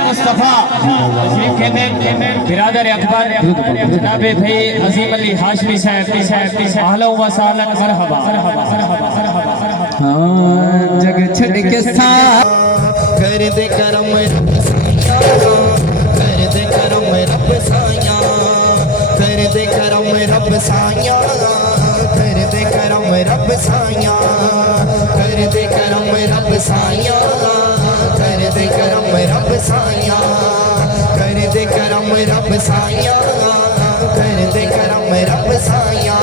मुस्तफ़ा तशरीफ कहते बिरादर अकबर जनाब भाई अजीम अली हाशमी साहब अहलन व सहलन मरहबा जग छड़ के साथ कर दे करम रब साया, कर दे करम रब साया, कर दे करम रब साया, कर दे करम रब साया, कर दे करम रब साया, कर दे करम रब साया, कर दे करम रब साया, कर दे करम रब साया।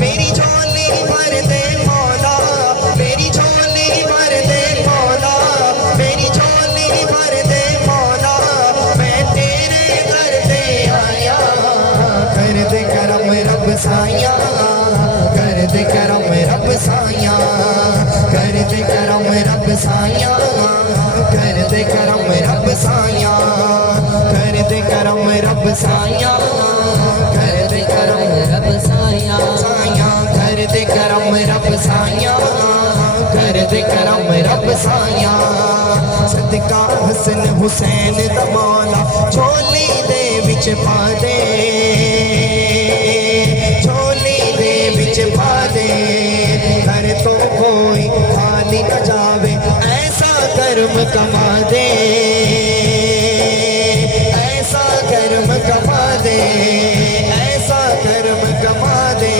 मेरी झोली भर दे मौला, मेरी झोली भर दे मौला, मेरी झोली भर दे मौला, मैं तेरे दर पे आया। कर दे करम रब साया, कर दे करम रब साया, कर दे करम रब साया, कर दे करम रब साया, कर दे करम रब साया, कर दे करम रब साया, साया कर दे करम रब साया, कर दे करम रब साया। सदका हसन हुसैन दा मौला झोली दे विच पा दे, झोली दे विच पा दे, घर तो कोई खाली न जावे ऐसा कर्म कमा दे, ऐसा कर्म कमा दे, ऐसा कर्म कमा दे।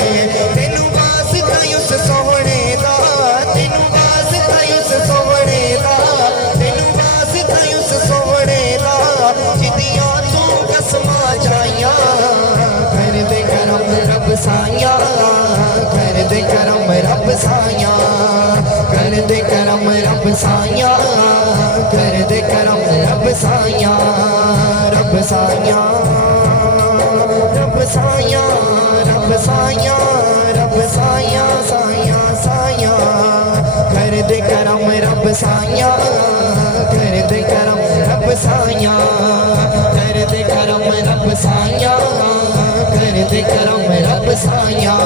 तेनू वास्ता उस सोहणे दा, तेनू वास्ता उस सोहणे दा, तेनू वास्ता उस सोहणे दा, जिदियां तू कसमां जाइयां। कर दे करम रब साया, कर दे करम रब साया, कर दे करम रब साया, कर दे करम रब साया, रब साया, रब साया, रब साया, रब साया, साया साया। कर दे करम रब साया, कर दे करम रब साया, कर दे करम रब साया, कर दे करम रब साया।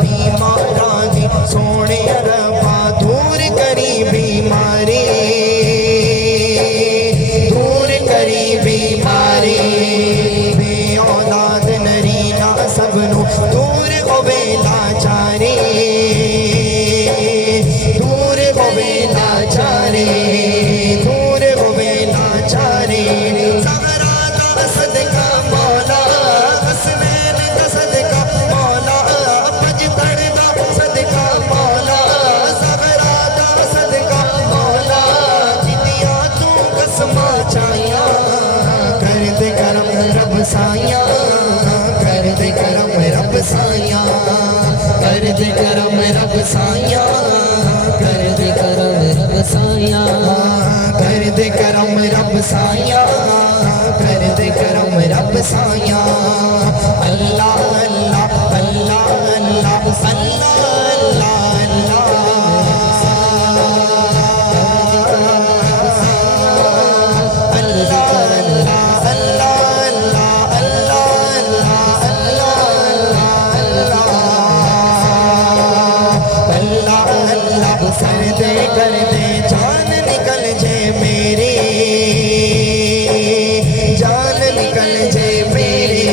बीमारां दी सोने रब्बा दूर करी बीमारी, दूर करी बीमारी। बे औलाद नरीना सबनू दूर होवे लाचारी, दूर होवे लाचारी, दूर होवे लाचारी। ज़हरा दा सदका मौला, हसनैन दा सदका मौला, पजतड़ दा सदका मौला, ज़हरा दा सदका मौला, जिदियां तू कसमां चाहियां। कर दे करम रब साया, कर दे करम रब साया, कर दे करम रब साया, कर दे करम रब साया, कर दे करम रब साया, कर दे करम रब साया। अल्लाह अल्लाह अल्लाह अल्लाह अल्लाह अल्लाह कर दे जान निकल जे मेरी, जान निकल जे मेरी।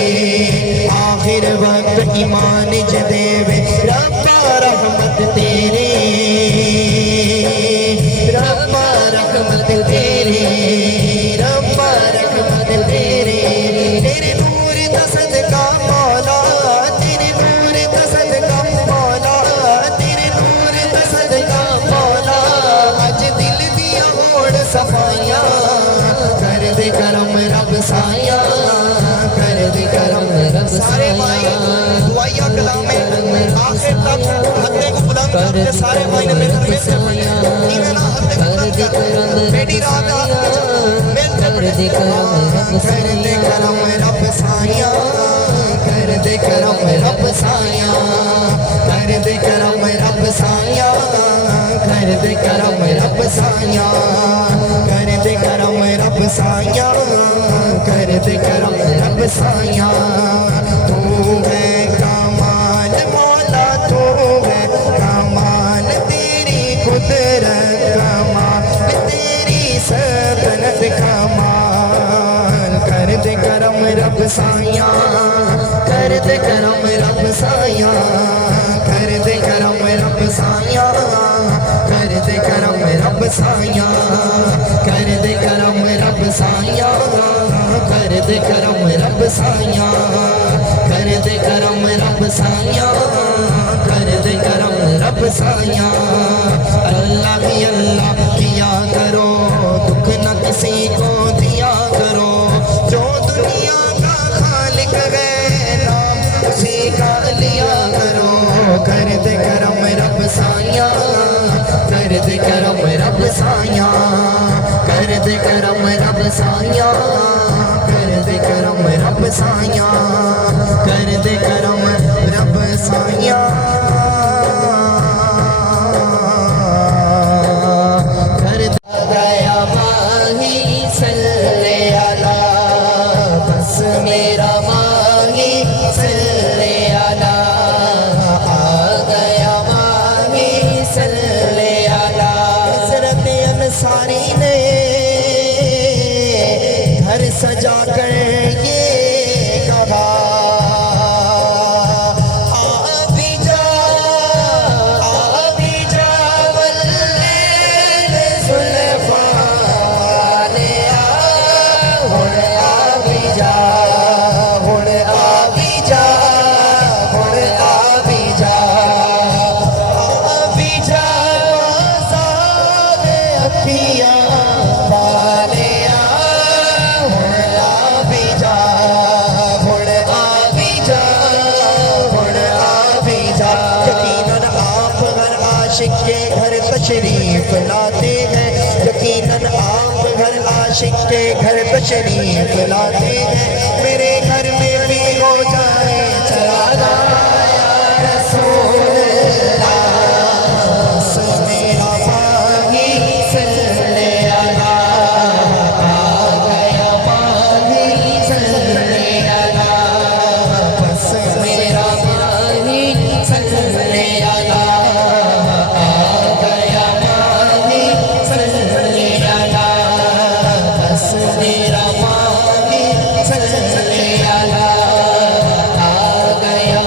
आखिर वक्त ईमान ज देवे रब्बा रहमत तेरी, रब्बा रहमत तेरी, रब्बा रहमत तेरी। तेरे नूर दा सदका मौला, तेरे नूर दा सदका मौला, तेरे नूर दा सदका मौला, अज दिल दिया होड़ सफाइयां। कर दे करम रब साया, कर दे करम रब साया। दुआया कलाम में आखिर तक हत्ते को बुलंद करके सारे भाई ने मेरे से पढ़ा, इन्हें ना हत्ते को बुलंद कर बेटी रात मिल कर दे करम रब साया, कर दे करम रब साया, कर दे करम रब साया, कर दे करम रब साया, कर दे करम रब साया, कर दे करम रब साया। तू है कमाल मौला, तू है कमाल तेरी कुदरत, कमाल तेरी सल्तनत, कमाल साया कर दे करम रब साया कर दे करम रब साया कर दे करम रब साया कर दे करम रब साया कर दे करम रब साया कर दे करम रब साया कर दे करम रब साया अल्लाह ही अल्लाह किया करो दुख न किसी को दिया करो जो दुनिया का खालिक है नाम उसी का लिया करो कर दे करम रब साया कर दे करम रब साया कर दे करम रब साया कर दे करम रब साया कर दे करम रब साया कर दे गया माही सल्ले अला बस मेरा माही सल्ले अला आ गया माही सल्ले अला हज़रत अंसारी ने घर सजा कर ये कहा आ भी जा वल्लैल ज़ुल्फ़ा ने हुण आ भी जा हुण आ भी जा हुण आ भी जा आज़ाद अखियाँ वाले हुण आ भी जा हुण आ भी जा हुण आ भी जा यकीनन आप हर आशिक के घर तशरीफ लाते हैं यकीनन आप हर आशिक के घर तशरीफ लाते हैं मेरे घर में भी हो जाए चरागा रसूल अल्लाह मेरा माही सल्ले अला आ गया माही सल्ले अला बस मेरा माही सल्ले अला आ गया माही सल्ले अला बस मेरा माही सल्ले अला आ गया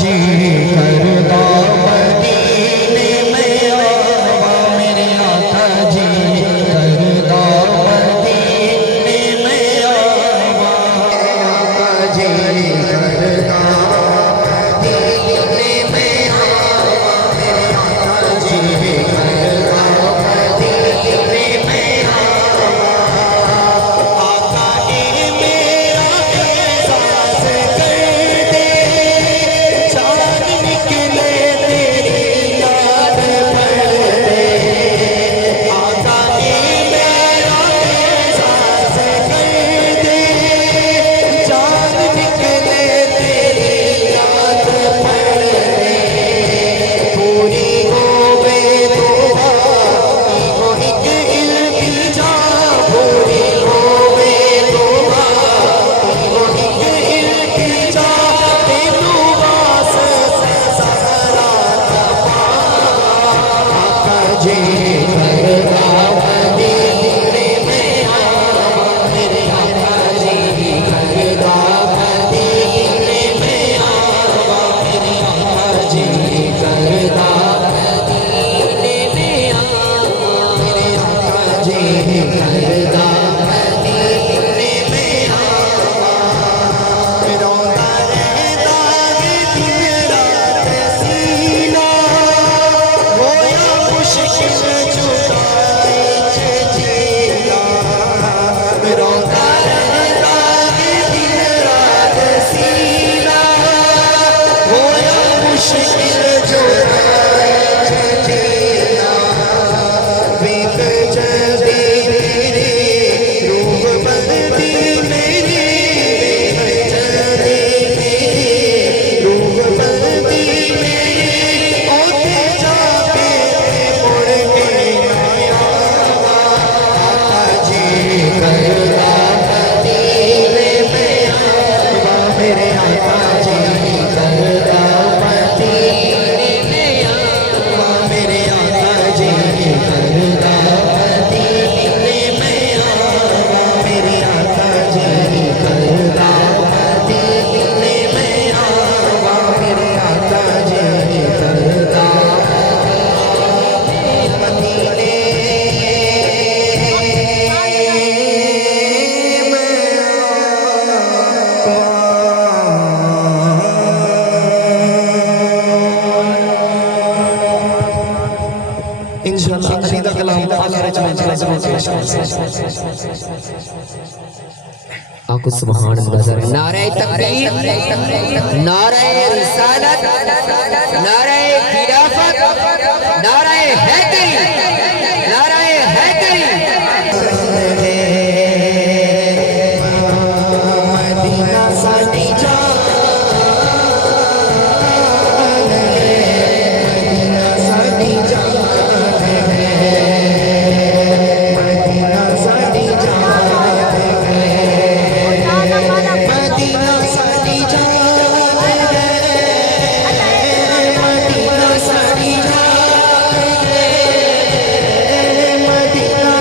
जी करदा मदीने में आवा मेरे आका जी करदा मदीने में आवा मेरे आका जी करदा मदीने में आवा मेरे आका जी करदा मदीने में आवा आका ने मेरा एहसास कर दे चांद निकले तेरी याद पड़ दे आका ने मेरा एहसास कर दे चांद निकले तेरी याद पड़ दे पूरी होवे दुआ वो एक इल्तिजा पूरी होवे दुआ वो एक इल्तिजा तेनू वास्ते सहारा आका जी करदा मदीने में आवा मेरे आका जी करदा मदीने में आवा मेरे आका जी करदा मदीने में आवा मेरे आका जी करदा मदीने में आवा रोंदा रहंदा है दिन रात सीना होया मुश्किल जुदाई च जीना रोंदा रहंदा है दिन रात सीना होया मुश्किल जुदाई च जीना बीत जदी मेरी रूह बंदी मेरी बीत जदी मेरी रूह बंदी मेरी ओते जाके मुड़ के ना आवा आका जी करदा मदीने में आवा मेरे आका जी करदा मदीने में आवा मेरे आका जी करदा मदीने में आवा मेरे आका जी करदा मदीने में आवा मेरे आका जी करदा मदीने इंशाअल्लाह अली दा कलाम आखिर च मंजिल जरूर पेश आको सुभान अल्लाह सर नारे तकबीर नारे रिसालत नारे खिलाफत नारे हैदरी नारे हैदरी मदीना साडी जान है मदीना साडी जान है मदीना साडी जान है मदीना साडी जान है मदीना साडी जान है मदीना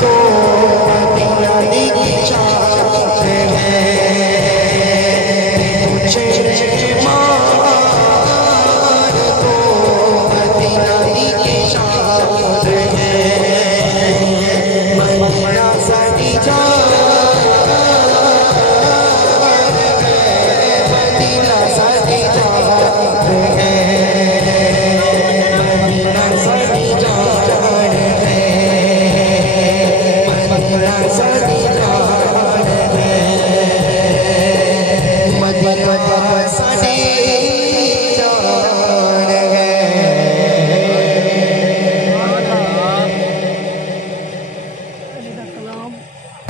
तो मदीना दी शान है पूछे मान तो मदीना दी शान है मदीना साडी जान मदीना साडी जान है मदीना साडी जान है मदीना साडी जान है मदीना साडी जान है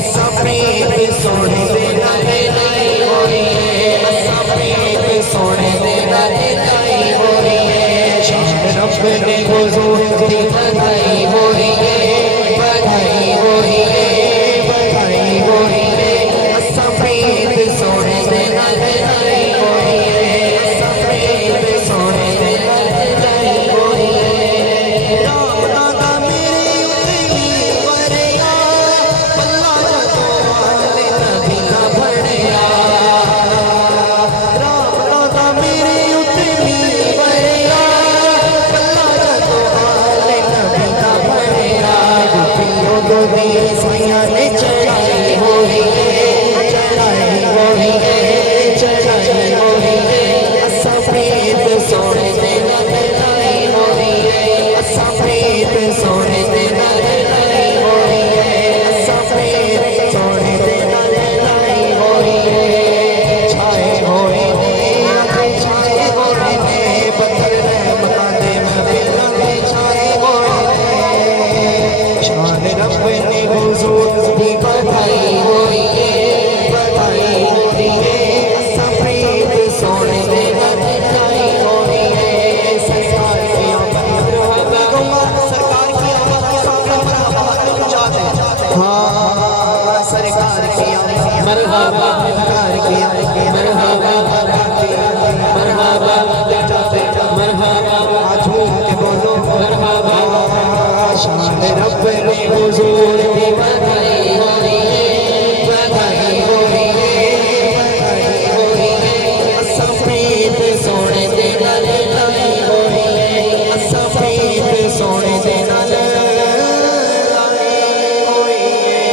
सफेद सोने दे नाले लाई होई है सफेद सोने दे नाले लाई होई है शान रब ने हुजूर दी बधाई होई है बधाई होई है बधाई होई है सफेद सोने दे नाले लाई होई है सफेद सोने दे नाले लाई होई है राम दादा मेरे उते वरिया पल्ला जदों वाले नबी दा बढ़िया राम दादा मेरे उते वरिया पल्ला जदों वाले नबी दा बढ़िया गोपियों दो दी साइयां ने चढ़ाई होई है चढ़ाई होई है चढ़ाई होई है सफेद सोने दे नाले लाई होई है सफेद सोने दे नाले लाई होई है सफेद सोने दे नाले लाई होई है छाए होए ने छाए होए ने पत्थर रहमतां दे महफिलां दे छाए होए ने शान रब ने हुजूर दी बधाई होई है बधाई होई है सफेद सोने दे नाले लाई होई है सरकार की आमद सरकार की आमद के साथ मरहबा जाते हाँ सरकार की आमद मरहबा सरकार की आमद मरहबा मरहबा जाते मरहबा झूम के बोलो मरहबा शान रब ने हुजूर दी बधाई होई है बधाई होई है बधाई होई है सफेद सोने दे नाले लाई होई है सफेद सोने दे नाले लाई होई है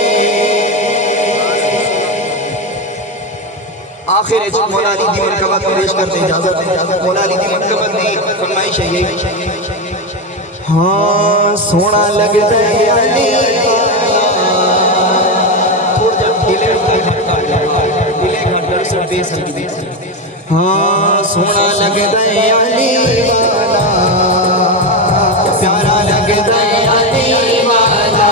आखिर मौला अली दी मरकबत पेश करते इजाजत मौला अली दी मरकबत दी फरमाइश है यही हाँ सोना लगता है अली थोड़ा ढीले घंटे से बेस हाँ सोना लगता है अली वाला प्यारा लगता है अली वाला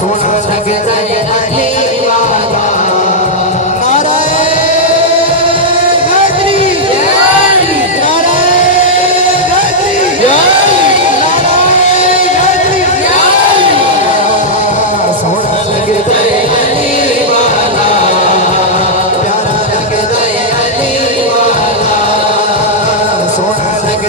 सोना लगता है अली वाला सोना लग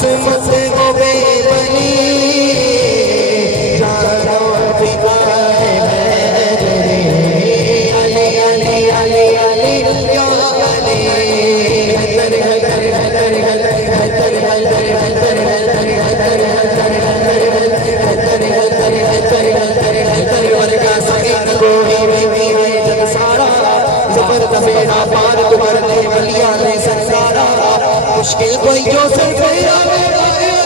किस्मत होवे बनी जानो फिदाए मेरे अली अली अली अली या अली हदर हदर हदर हदर हदर हदर हदर वर्गा सकीन को ही है जग सारा जबर बेड़ा पार कर दे बलिया ने संसारा मुश्किल कोई जो सर पे आवे